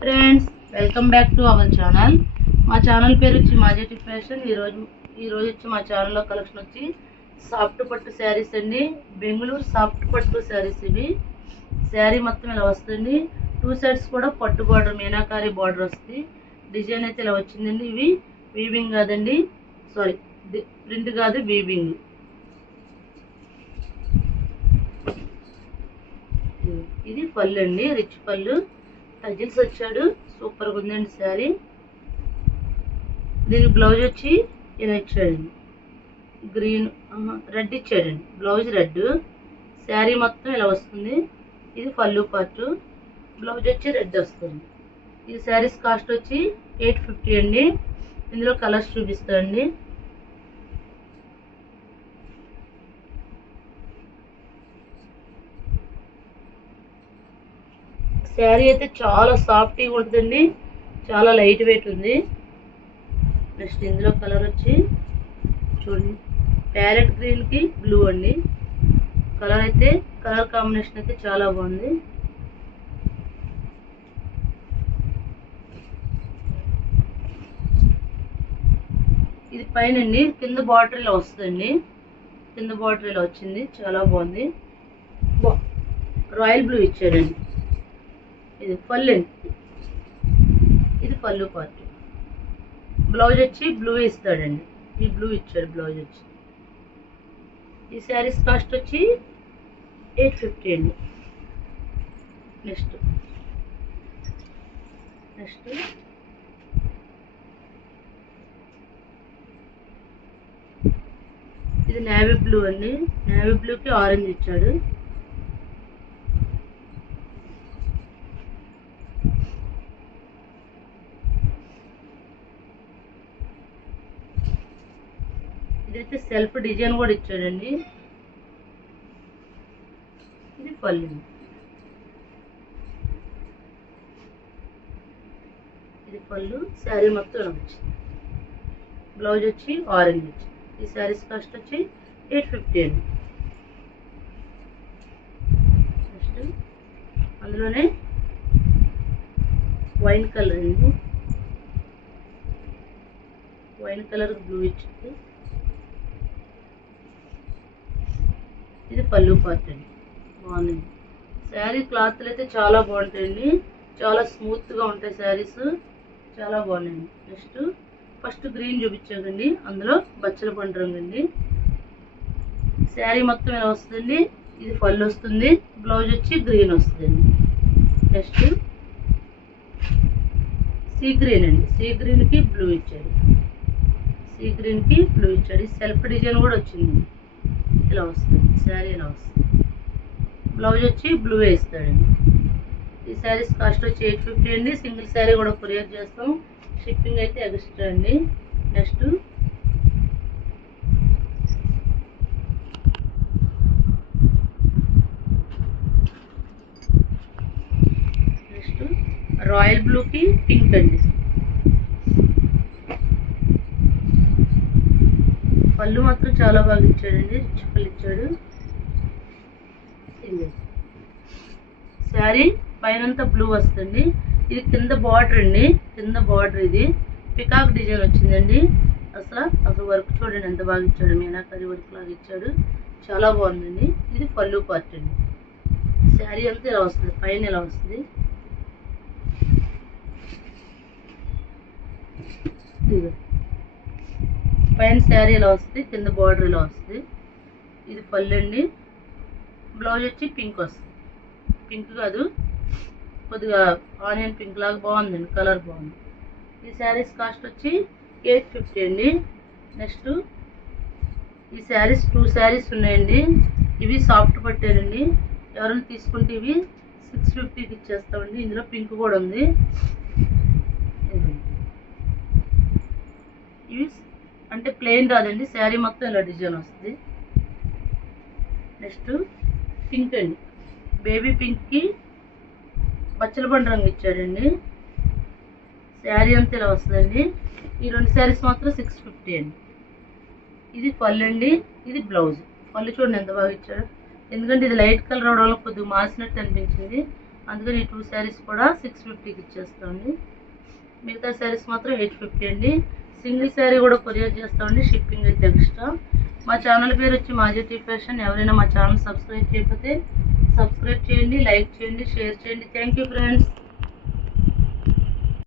Friends welcome back to our channel మా channel పేరు వచ్చి మాజెటిక్ ఫ్యాషన్. ఈరోజు ఈరోజు వచ్చి మా ఛానల్లో కలెక్షన్ వచ్చి సాఫ్ట్ పట్టు శారీస్ అండి. బెంగళూరు సాఫ్ట్ పట్టు శారీస్ ఇవి. శారీ మొత్తం ఇలా వస్తుంది. టూ సైడ్స్ కూడా పట్టు బార్డర్ మీనాకారి బార్డర్ వస్తుంది. డిజైన్ అయితే ఇలా వచ్చిందండి ఇవి. వీవింగ్ కాదండి. సారీ ప్రింట్ కాదు వీవింగ్ ఇది పళ్ళు అండి రిచ్ పళ్ళు. టజిల్స్ వచ్చాడు. సూపర్గా ఉందండి శారీ. దీనికి బ్లౌజ్ వచ్చి ఇలా ఇచ్చాడండి. గ్రీన్ రెడ్ ఇచ్చాడండి. బ్లౌజ్ రెడ్ శారీ మొత్తం ఇలా వస్తుంది. ఇది పళ్ళు పార్ట్ బ్లౌజ్ వచ్చి రెడ్ వస్తుంది. ఈ శారీస్ కాస్ట్ వచ్చి ఎయిట్ ఫిఫ్టీ అండి. ఇందులో కలర్స్ చూపిస్తానండి. శారీ అయితే చాలా సాఫ్ట్గా ఉంటుందండి. చాలా లైట్ వెయిట్ ఉంది. నెక్స్ట్ ఇందులో కలర్ వచ్చి చూడండి. ప్యారెట్ గ్రీన్కి బ్లూ అండి. కలర్ అయితే కలర్ కాంబినేషన్ అయితే చాలా బాగుంది. ఇది పైన అండి కింద బార్డర్ ఇలా వస్తుందండి. కింద బార్డర్ ఇలా వచ్చింది. చాలా బాగుంది. రాయల్ బ్లూ ఇచ్చాడండి ఇది పళ్ళు అండి. ఇది పళ్ళు పార్ట్. బ్లౌజ్ వచ్చి బ్లూ ఇస్తాడండి. ఈ బ్లూ ఇచ్చాడు బ్లౌజ్ వచ్చి. ఈ శారీస్ కాస్ట్ వచ్చి ఎయిట్ ఫిఫ్టీ అండి. నెక్స్ట్. నెక్స్ట్. ఇది నేవీ బ్లూ అండి. నేవీ బ్లూకి ఆరెంజ్ ఇచ్చాడు. ఇదైతే సెల్ఫ్ డిజైన్ కూడా ఇచ్చాడండి. ఇది పళ్ళు. ఇది పళ్ళు. శారీ మొత్తం ఇలా వచ్చింది బ్లౌజ్ వచ్చి ఆరెంజ్ వచ్చింది ఈ శారీస్ కాస్ట్ వచ్చి ఎయిట్ ఫిఫ్టీ అండి. నెక్స్ట్ అందులోనే వైన్ కలర్ అండి. వైన్ కలర్ బ్లూ ఇచ్చింది ఇది పళ్ళు పార్ట్ అండి బాగుంది శారీ క్లాత్లు అయితే చాలా బాగుంటాయండి. చాలా స్మూత్గా ఉంటాయి శారీస్. చాలా బాగున్నాయండి నెక్స్ట్ ఫస్ట్ గ్రీన్ చూపించాకండి అందులో బచ్చల పండు రంగు అండి శారీ మొత్తం ఇలా వస్తుందండి. ఇది పళ్ళు వస్తుంది. బ్లౌజ్ వచ్చి గ్రీన్ వస్తుందండి. నెక్స్ట్ సీ గ్రీన్ అండి. సీ గ్రీన్కి బ్లూ ఇచ్చాడు సీ గ్రీన్కి బ్లూ ఇచ్చాడు సెల్ఫ్ డిజైన్ కూడా వచ్చింది. ఇలా వస్తుంది శారీ ఇలా వస్తుంది. బ్లౌజ్ వచ్చి బ్లూ వేస్తాడండి. ఈ శారీస్ కాస్ట్ వచ్చి ఎయిట్ ఫిఫ్టీ అండి. సింగిల్ శారీ కూడా కొరియర్ చేస్తాం. షిప్పింగ్ అయితే ఎక్స్ట్రా అండి. నెక్స్ట్ నెక్స్ట్ రాయల్ బ్లూకి పింక్ అండి. పళ్ళు మాత్రం చాలా బాగా ఇచ్చాడండి. రిచ్ పళ్ళు ఇచ్చాడు. శారీ పైనంతా బ్లూ వస్తుంది ఇది కింద బార్డర్ అండి. కింద బార్డర్ ఇది. పికాక్ డిజైన్ వచ్చిందండి. అసలు అసలు వర్క్ చూడండి ఎంత బాగా ఇచ్చాడు. మీనాకరి వర్క్ లాగా ఇచ్చాడు. చాలా బాగుందండి. ఇది పళ్ళు పార్ట్ అండి. శారీ అంతా ఇలా వస్తుంది. పైన ఇలా వస్తుంది. ఇదిగో. పైన శారీలో వస్తుంది కింద బార్డర్లో వస్తుంది ఇది పళ్ళు అండి. బ్లౌజ్ వచ్చి పింక్ వస్తుంది. పింక్ కాదు కొద్దిగా ఆనియన్ పింక్ లాగా బాగుందండి కలర్ బాగుంది. ఈ శారీస్ కాస్ట్ వచ్చి ఎయిట్ ఫిఫ్టీ అండి. నెక్స్ట్ ఈ శారీస్ టూ శారీస్ ఉన్నాయండి. ఇవి సాఫ్ట్ పట్టానండి. ఎవరైనా తీసుకుంటే ఇవి సిక్స్ ఫిఫ్టీకి ఇచ్చేస్తామండి. ఇందులో పింక్ కూడా ఉంది. ఇవి అంటే ప్లెయిన్ రాదండి. శారీ మొత్తం ఇలా డిజైన్ వస్తుంది. నెక్స్ట్ పింక్ అండి. బేబీ పింక్కి బచ్చల బండి రంగు ఇచ్చాడండి. శారీ అంతా ఇలా వస్తుందండి. ఈ రెండు శారీస్ మాత్రం సిక్స్ ఫిఫ్టీ అండి. ఇది పళ్ళు అండి. ఇది బ్లౌజ్ పళ్ళు చూడండి ఎంత బాగా ఇచ్చాడు. ఎందుకంటే ఇది లైట్ కలర్ అవడం వల్ల కొద్దిగా మాసినట్టు అనిపించింది. అందుకని ఈ టూ శారీస్ కూడా సిక్స్ ఫిఫ్టీకి ఇచ్చేస్తామండి. మిగతా శారీస్ మాత్రం ఎయిట్ ఫిఫ్టీ అండి. సింగిల్ శారీ కూడా కొరియర్ చేస్తామండి షిప్పింగ్ అయితే ఎక్స్ట్రా. మా ఛానల్ పేరు వచ్చి మాజీ ఫ్యాషన్. ఎవరైనా మా ఛానల్ సబ్స్క్రైబ్ చేయకపోతే సబ్స్క్రైబ్ చేయండి లైక్ చేయండి షేర్ చేయండి. Thank you friends.